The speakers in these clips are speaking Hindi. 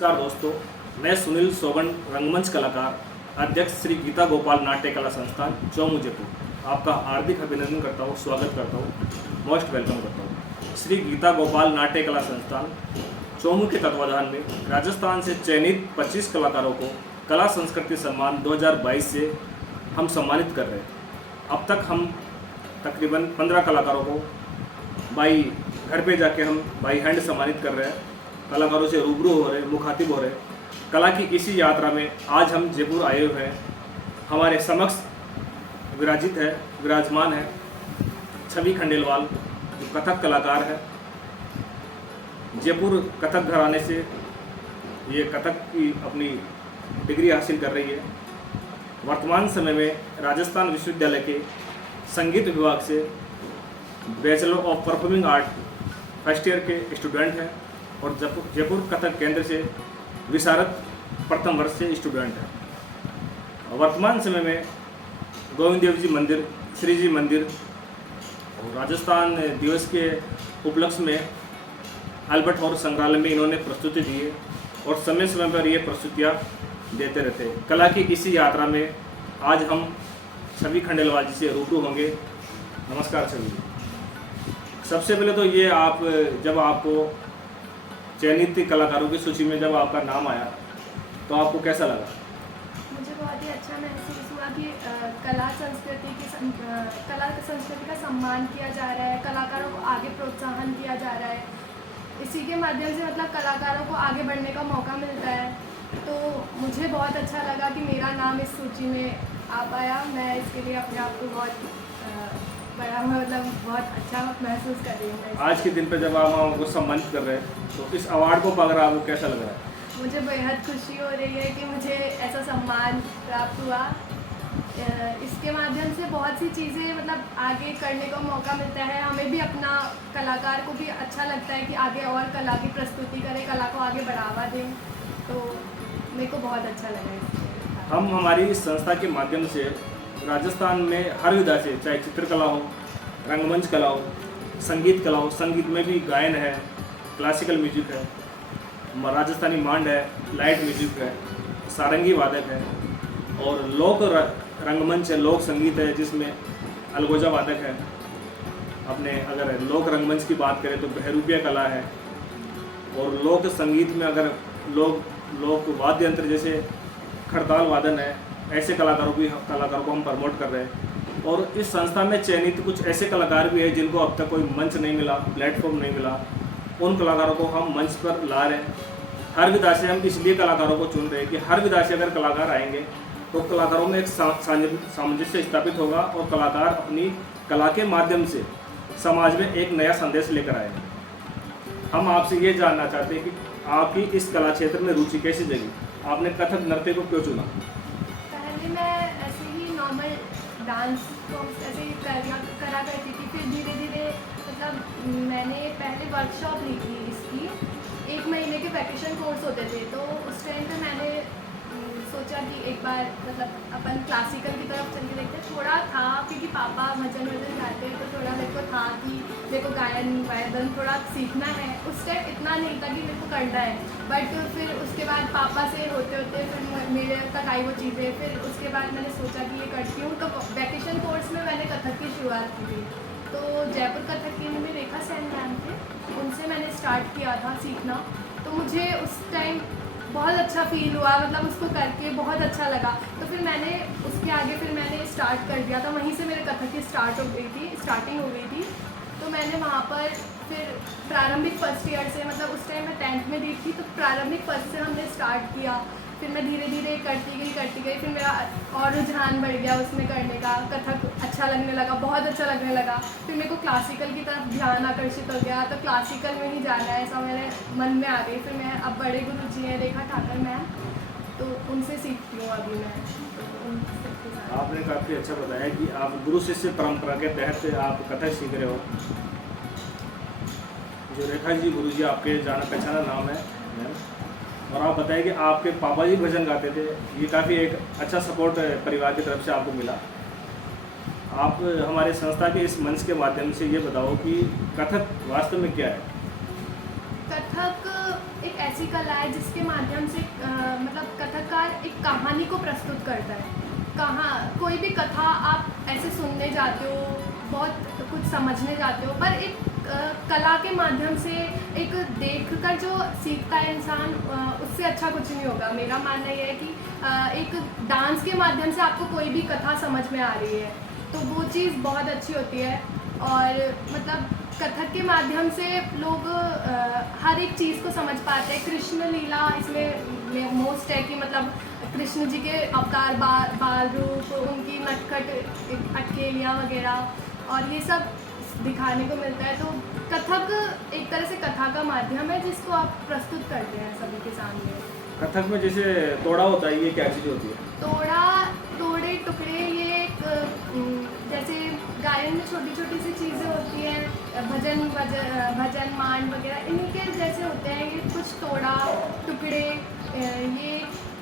नमस्कार दोस्तों, मैं सुनील सोगन, रंगमंच कलाकार, अध्यक्ष श्री गीता गोपाल नाट्य कला संस्थान चौमू जयपुर आपका हार्दिक अभिनंदन करता हूँ, स्वागत करता हूँ, मोस्ट वेलकम करता हूँ। श्री गीता गोपाल नाट्य कला संस्थान चौमू के तत्वाधान में राजस्थान से चयनित 25 कलाकारों को कला संस्कृति सम्मान 2022 से हम सम्मानित कर रहे हैं। अब तक हम तकरीबन 15 कलाकारों को बाई घर पे जाके हम बाई हैंड सम्मानित कर रहे हैं। कलाकारों से रूबरू हो रहे, मुखातिब हो रहे। कला की इसी यात्रा में आज हम जयपुर आए हुए हैं। हमारे समक्ष विराजमान है छवि खंडेलवाल, जो कथक कलाकार है। जयपुर कथक घराने से ये कथक की अपनी डिग्री हासिल कर रही है। वर्तमान समय में राजस्थान विश्वविद्यालय के संगीत विभाग से bachelor of performing art first year के स्टूडेंट हैं और जयपुर कथक केंद्र से विशारद प्रथम वर्ष से स्टूडेंट हैं। वर्तमान समय में गोविंद देव जी मंदिर, श्री जी मंदिर और राजस्थान दिवस के उपलक्ष्य में अल्बर्ट हॉल संग्रहालय में इन्होंने प्रस्तुति दी है और समय समय पर ये प्रस्तुतियाँ देते रहते हैं। कला की इसी यात्रा में आज हम छवि खंडेलवाल जी से रूबरू होंगे। नमस्कार छवि जी। सबसे पहले तो ये जब आपको चयनित कलाकारों की सूची में जब आपका नाम आया तो आपको कैसा लगा? मुझे बहुत ही अच्छा महसूस हुआ कि कला संस्कृति का सम्मान किया जा रहा है, कलाकारों को आगे प्रोत्साहन किया जा रहा है। इसी के माध्यम से मतलब कलाकारों को आगे बढ़ने का मौका मिलता है। तो मुझे बहुत अच्छा लगा कि मेरा नाम इस सूची में आ पाया। मैं इसके लिए अपने आप को बहुत अच्छा महसूस कर रही हूँ। आज के दिन पे जब आप हमको सम्मानित कर रहे हैं तो इस अवार्ड को पाकर आपको कैसा लग रहा है? मुझे बेहद खुशी हो रही है कि मुझे ऐसा सम्मान प्राप्त हुआ। इसके माध्यम से बहुत सी चीज़ें मतलब आगे करने का मौका मिलता है। हमें भी अपना कलाकार को भी अच्छा लगता है कि आगे और कला की प्रस्तुति करें, कला को आगे बढ़ावा दें। तो मेरे को बहुत अच्छा लगा इसमें। हम हमारी इस संस्था के माध्यम से राजस्थान में हर विधा से, चाहे चित्रकला हो, रंगमंच कला हो, संगीत कला हो, संगीत में भी गायन है, क्लासिकल म्यूजिक है, राजस्थानी मांड है, लाइट म्यूजिक है, सारंगी वादक है और लोक रंगमंच है, लोक संगीत है जिसमें अलगोजा वादक है। अपने अगर लोक रंगमंच की बात करें तो बहरूपिया कला है और लोक संगीत में अगर लोक वाद्य यंत्र जैसे खड़ताल वादन है, ऐसे कलाकारों को हम प्रमोट कर रहे हैं। और इस संस्था में चयनित कुछ ऐसे कलाकार भी हैं जिनको अब तक कोई मंच नहीं मिला, प्लेटफॉर्म नहीं मिला। उन कलाकारों को हम मंच पर ला रहे हैं। हर विधा से हम इसलिए कलाकारों को चुन रहे हैं कि हर विधा से अगर कलाकार आएंगे तो कलाकारों में एक सामंजस्य स्थापित होगा और कलाकार अपनी कला के माध्यम से समाज में एक नया संदेश लेकर आएंगे। हम आपसे ये जानना चाहते हैं कि आपकी इस कला क्षेत्र में रुचि कैसे जगी? आपने कथक नृत्य को क्यों चुना? पहले मैं ऐसे ही नॉर्मल डांस फॉर्म्स ऐसे ही करा करती थी। फिर धीरे धीरे मतलब मैंने पहले वर्कशॉप ली थी इसकी। 1 महीने के वैकेशन कोर्स होते थे। तो उस टाइम पे मैंने सोचा कि एक बार मतलब अपन क्लासिकल की तरफ चल के देखते हैं। थोड़ा था क्योंकि पापा भजन गाते हैं तो थोड़ा मेरे को था कि मेरे को गायन वादन थोड़ा सीखना है। उस टाइम इतना नहीं था कि मेरे को करना है, बट फिर उसके बाद पापा से होते होते फिर मेरे तक आई वो चीज़ें। फिर उसके बाद मैंने सोचा कि ये करती हूँ। तो वैकेशन कोर्स में मैंने कथक की शुरुआत की थी। तो जयपुर कथक केंद्र में रेखा सेन मैम थे, उनसे मैंने स्टार्ट किया था सीखना। तो मुझे उस टाइम बहुत अच्छा फील हुआ, मतलब उसको करके बहुत अच्छा लगा। तो फिर मैंने उसके आगे फिर मैंने स्टार्ट कर दिया था। वहीं से मेरे कथक की स्टार्टिंग हो गई थी। तो मैंने वहाँ पर फिर प्रारंभिक फर्स्ट ईयर से, मतलब उस टाइम मैं 10th में दी थी, तो प्रारंभिक फर्स्ट से हमने स्टार्ट किया। फिर मैं धीरे धीरे करती गई। फिर मेरा और रुझान बढ़ गया उसमें करने का। कथक अच्छा लगने लगा, बहुत अच्छा लगने लगा। फिर मेरे को क्लासिकल की तरफ ध्यान आकर्षित हो गया। तो क्लासिकल में ही जाना है ऐसा मेरे मन में आ गई। फिर मैं अब बड़े गुरु जी हैं रेखा ठाकर मैम, तो उनसे सीखती हूँ अभी मैं। तो आपने काफ़ी अच्छा बताया कि आप गुरु शिष्य परंपरा के तहत आप कथक सीख रहे हो। जो रेखा जी गुरु जी आपके जाना पहचाना नाम है मैम, और आप बताएं कि आपके पापा जी भजन गाते थे। ये काफ़ी एक अच्छा सपोर्ट परिवार की तरफ से आपको मिला। आप हमारे संस्था के इस मंच के माध्यम से ये बताओ कि कथक वास्तव में क्या है? कथक एक ऐसी ऐसी कला है जिसके माध्यम से मतलब कथककार एक कहानी को प्रस्तुत करता है। कहाँ कोई भी कथा आप ऐसे सुनने जाते हो, बहुत कुछ समझने जाते हो, पर एक कला के माध्यम से एक देखकर जो सीखता है इंसान, उससे अच्छा कुछ नहीं होगा। मेरा मानना यह है कि एक डांस के माध्यम से आपको कोई भी कथा समझ में आ रही है तो वो चीज़ बहुत अच्छी होती है। और मतलब कथक के माध्यम से लोग हर एक चीज़ को समझ पाते हैं। कृष्ण लीला इसमें मोस्ट है कि मतलब कृष्ण जी के अवतार, बाल रूप, उनकी नटखट अटकेलियाँ वगैरह और ये सब दिखाने को मिलता है। तो कथक एक तरह से कथा का माध्यम है जिसको आप प्रस्तुत करते हैं सभी के सामने। कथक में जैसे तोड़ा होता है, ये क्या चीज़ होती है? तोड़े टुकड़े, ये एक जैसे गायन में छोटी छोटी सी चीज़ें होती हैं, भजन मान वगैरह, इन्हीं के जैसे होते हैं ये कुछ तोड़ा टुकड़े। ये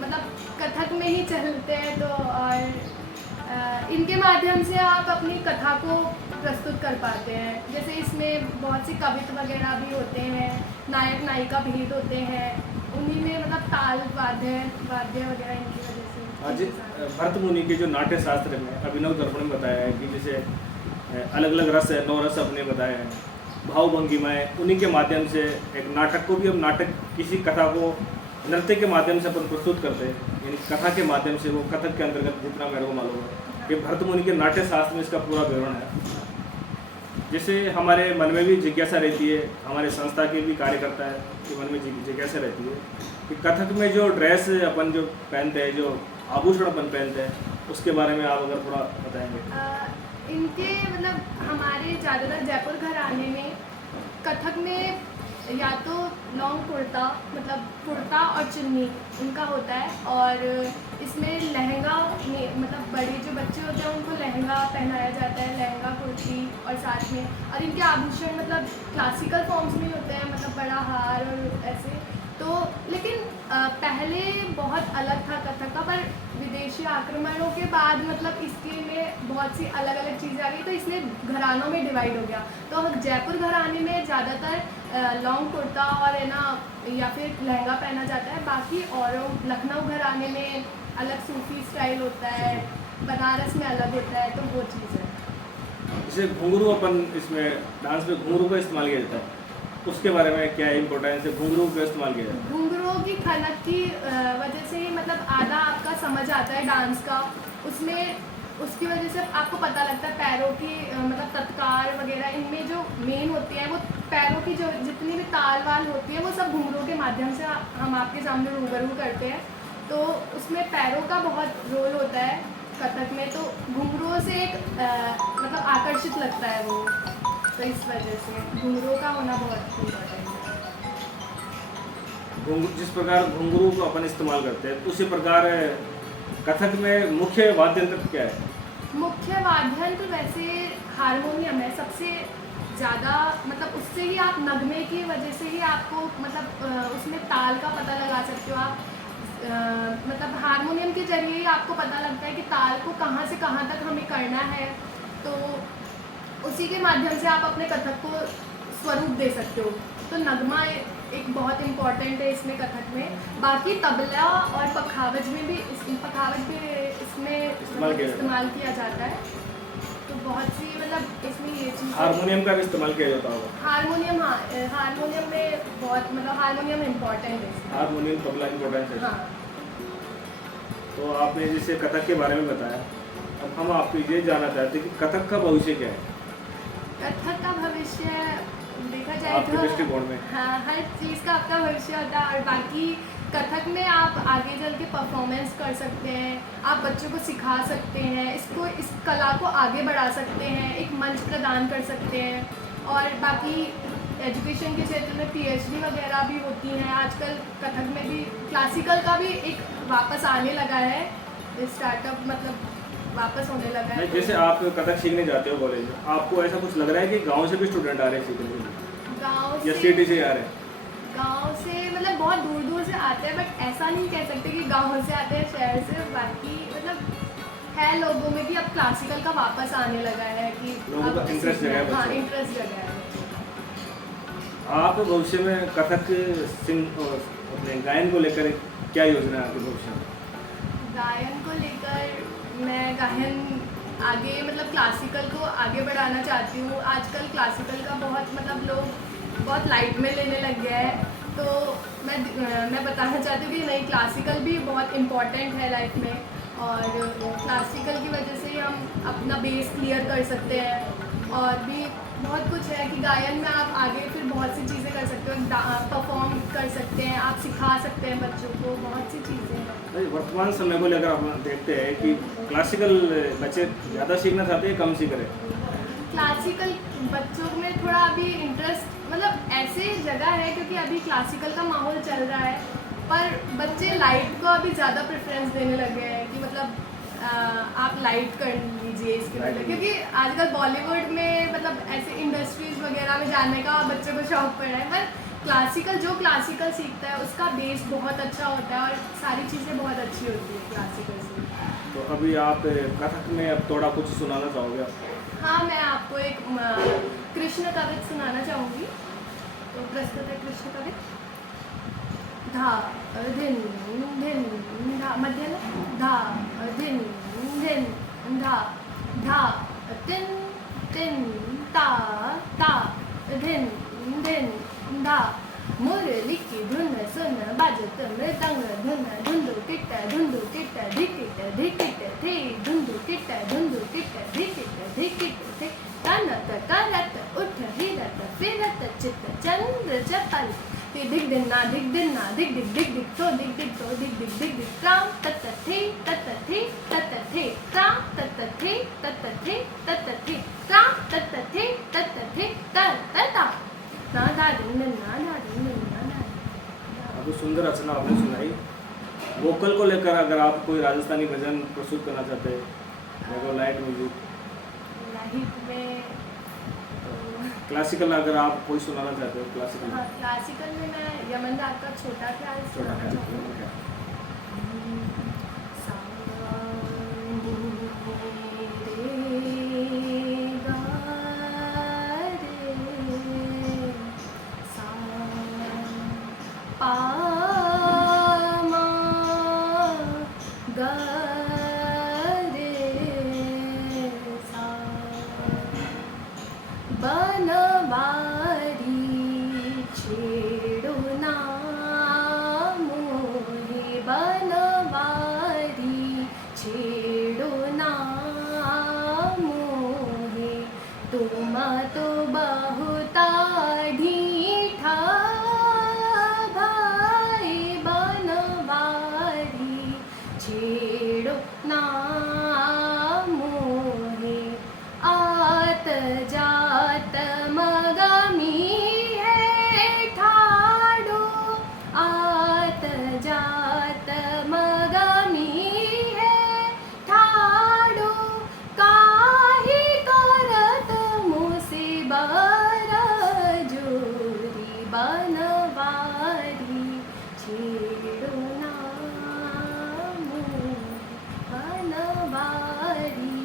मतलब कथक में ही चलते हैं। तो और इनके माध्यम से आप अपनी कथा को प्रस्तुत कर पाते हैं। जैसे इसमें बहुत सी कविता वगैरह भी होते हैं, नायक नायिका भेद होते हैं, उन्हीं में मतलब ताल वाद्य वगैरह इनकी वजह से। आज भरत मुनि के जो नाट्य शास्त्र में अभिनव दर्पण में बताया है कि जैसे अलग अलग रस है, 9 रस अपने बताए हैं, भाव भंगिमाएँ, उन्हीं के माध्यम से एक नाटक को भी हम नाटक किसी कथा को नृत्य के माध्यम से अपन प्रस्तुत करते हैं, यानी कथा के माध्यम से। वो कथक के अंतर्गत जितना मेरे को मालूम है, ये भरत मुनि के नाट्य शास्त्र में इसका पूरा विवरण है। जैसे हमारे मन में भी जिज्ञासा रहती है, हमारे संस्था के भी कार्यकर्ता है कि मन में जिज्ञासा रहती है कि कथक में जो ड्रेस अपन जो पहनते हैं, जो आभूषण अपन पहनते हैं, उसके बारे में आप अगर थोड़ा बताएंगे। इनके मतलब हमारे ज़्यादातर जयपुर घराने में कथक में या तो लॉन्ग कुर्ता, मतलब कुर्ता और चुन्नी इनका होता है, और इसमें लहंगा में मतलब बड़े जो बच्चे होते हैं उनको लहंगा पहनाया जाता है, लहंगा कुर्ती, और साथ में और इनके आभूषण मतलब क्लासिकल फॉर्म्स में होते हैं, मतलब बड़ा हार और ऐसे। तो लेकिन पहले बहुत अलग था कथक का, पर विदेशी आक्रमणों के बाद मतलब इसके में बहुत सी अलग अलग चीज़ें आ गई, तो इसलिए घरानों में डिवाइड हो गया। तो जयपुर घराने में ज़्यादातर लॉन्ग कुर्ता और है ना, या फिर लहंगा पहना जाता है। बाकी और लखनऊ घराने में अलग सूफी स्टाइल होता है, बनारस में अलग होता है, तो वो चीज़ है। जैसे घुंघरू अपन इसमें डांस में घुंघरू का इस्तेमाल किया जाता है, उसके बारे में क्या इम्पोर्टेंस है घुंघरू का इस्तेमाल किया जाता है? घुंघरूओं की खनक की वजह से ही मतलब आधा आपका समझ आता है डांस का, उसमें उसकी वजह से आपको पता लगता है पैरों की मतलब तत्कार वगैरह, इनमें जो मेन होती है वो पैरों की जो जितनी भी ताल वाल होती है वो सब घुंघरूओं के माध्यम से हम आपके सामने रूबरू करते हैं। तो उसमें पैरों का बहुत रोल होता है कथक में, तो घुंघरूओं से एक मतलब आकर्षित लगता है वो, तो इस वजह से घुंघरूओं का होना बहुत इम्पोर्टेंट है। जिस प्रकार घुंघरू को अपन इस्तेमाल करते हैं, उसी प्रकार कथक में मुख्य वाद्य यंत्र क्या है? मुख्य वाद्य यंत्र वैसे हारमोनियम है सबसे ज़्यादा, मतलब उससे ही आप नगमे की वजह से ही आपको मतलब उसमें ताल का पता लगा सकते हो आप। मतलब हारमोनियम के जरिए ही आपको पता लगता है कि ताल को कहाँ से कहाँ तक हमें करना है, तो उसी के माध्यम से आप अपने कथक को स्वरूप दे सकते हो। तो नगमा एक बहुत इम्पॉर्टेंट है इसमें कथक में। बाकी तबला और पखावज में भी इसमें इस्तेमाल किया जाता है। तो बहुत सी मतलब इसमें ये चीज़, हारमोनियम का भी इस्तेमाल किया जाता होगा? हारमोनियम, हाँ हारमोनियम में बहुत मतलब हारमोनियम इम्पॉर्टेंट है इसमें। हारमोनियम तबला इम्पोर्टेंट है। हाँ। तो आपने जैसे कथक के बारे में बताया, अब हम आपको ये जानना चाहते हैं कि कथक का भविष्य क्या है? कथक का भविष्य देखा जाए आपके तो दृष्टिकोण में? हाँ, हर चीज़ का अपना भविष्य होता है। और बाकी कथक में आप आगे चल के परफॉर्मेंस कर सकते हैं, आप बच्चों को सिखा सकते हैं, इस कला को आगे बढ़ा सकते हैं, एक मंच प्रदान कर सकते हैं। और बाकी एजुकेशन के क्षेत्र में PhD वगैरह भी होती हैं आजकल। कथक में भी क्लासिकल का भी एक वापस आने लगा है, स्टार्टअप मतलब वापस होने लगा है। जैसे आप कथक सीखने जाते हो कॉलेज में, आपको ऐसा कुछ लग रहा है कि गांव से भी स्टूडेंट आ रहे हैं सीखने के लिए, गाँव या से सिटी से आ रहे हैं? गाँव से मतलब बहुत दूर दूर से आते हैं, बट ऐसा नहीं कह सकते कि गाँव से आते हैं शहर से। बाकी मतलब है लोगों में भी अब क्लासिकल का वापस आने लगा है कि लोगों का इंटरेस्ट जगा है। हाँ, इंटरेस्ट जगा है। आप भविष्य में कथक अपने गायन को लेकर क्या योजना है आपके भविष्य में? गायन को लेकर मैं गायन आगे मतलब क्लासिकल को आगे बढ़ाना चाहती हूँ। आजकल क्लासिकल का बहुत मतलब लोग बहुत लाइट में लेने लग गया है, तो मैं बताना चाहती हूँ कि नहीं, क्लासिकल भी बहुत इम्पॉर्टेंट है लाइफ में, और क्लासिकल की वजह से ही हम अपना बेस क्लियर कर सकते हैं। और भी बहुत कुछ है कि गायन में आप आगे फिर बहुत सी चीज़ें कर सकते हो, परफॉर्म कर सकते हैं, आप सिखा सकते हैं बच्चों को, बहुत सी चीज़ें हैं। भाई वर्तमान समय को लेकर आप देखते हैं कि क्लासिकल बच्चे ज़्यादा सीखना चाहते हैं, कम सीख रहे हैं? क्लासिकल बच्चों में थोड़ा अभी इंटरेस्ट मतलब ऐसे जगह है क्योंकि अभी क्लासिकल का माहौल चल रहा है, पर बच्चे लाइट को अभी ज़्यादा प्रेफरेंस देने लगे हैं कि मतलब आप लाइट कर लीजिए इसके Light लिए, क्योंकि आजकल बॉलीवुड में मतलब ऐसे इंडस्ट्रीज वगैरह में जाने का बच्चों को शौक पड़ रहा है। पर जो क्लासिकल सीखता है उसका बेस बहुत अच्छा होता है और सारी चीज़ें बहुत अच्छी होती है क्लासिकल से। तो अभी आप कथक में अब थोड़ा कुछ सुनाना चाहोगे आप? हाँ, मैं आपको एक कृष्ण कवित सुनाना चाहूँगी, तो प्रस्तुत है कृष्ण कवित। धा धिन धिन धा, मध्य में धा धिन धिन धा, धा तिन तिन ता ता धिन धिन धा। मुरली की धुन सुन बाजत मृदंग धुन, धुंधु किट धिकिट धिकिट थे, धुंधु किट धिकिट धिकिट थे। तनत करत उठ हिरत फिरत चित चंद्र चपल, दिग दिन्ना दिग दिन्ना दिग दिग दिग दिग तो दिग दिग तो दिग दिग दिग दिग। त्राम तत थे तत थे तत थे, त्राम तत थे तत थे तत थे, त्राम तत थे तत थे तत ना दा दिन ना ना दिन ना ना। अभी सुंदर रचना आपने सुनाई। वोकल को लेकर अगर आप कोई राजस्थानी भजन प्रस्तुत करना चाहते हैं या कोई लाइट म्यूजिक, लाइट में क्लासिकल अगर आप कोई सुनाना चाहते हो क्लासिकल? हाँ, क्लासिकल में मैं यमन राग का छोटा ख्याल छोटा सुनाना ख्याल चाहूँगी। बनवारी छेड़ो ना मोहे, बनवारी छेड़ो ना मोहे, तुम तो बहुता ढीठा भाई, बनवारी छेड़ो ना मोहे। आत जात मगमी है ठाडो, आत जात मगमी है ठाडो, काहे करत मुसीबर जोरी, बनवारी छेड़ो ना मोहे, बनवारी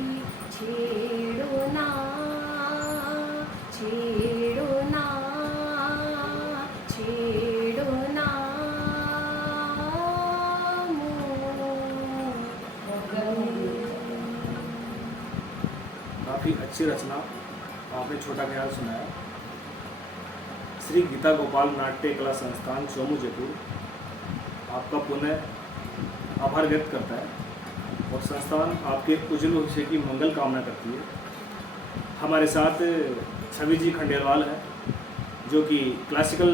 छेड़ो ना, छेड़ो ना, छेड़ो ना काफ़ी अच्छी रचना आपने छोटा ख्याल सुनाया। श्री गीता गोपाल नाट्य कला संस्थान चौमू जयपुर आपका पुनः आभार व्यक्त करता है और संस्थान आपके उज्जवल भविष्य की मंगल कामना करती है। हमारे साथ छवि जी खंडेलवाल है जो कि क्लासिकल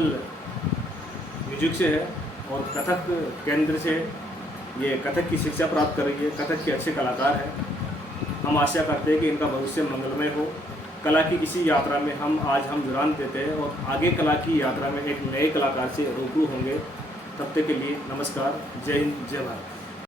म्यूजिक से है और कथक केंद्र से ये कथक की शिक्षा प्राप्त कर रही है, कथक के अच्छे कलाकार हैं। हम आशा करते हैं कि इनका भविष्य मंगलमय हो। कला की इसी यात्रा में हम जुड़ान देते हैं और आगे कला की यात्रा में एक नए कलाकार से रूबरू होंगे। तब तक के लिए नमस्कार, जय हिंद, जय भारत।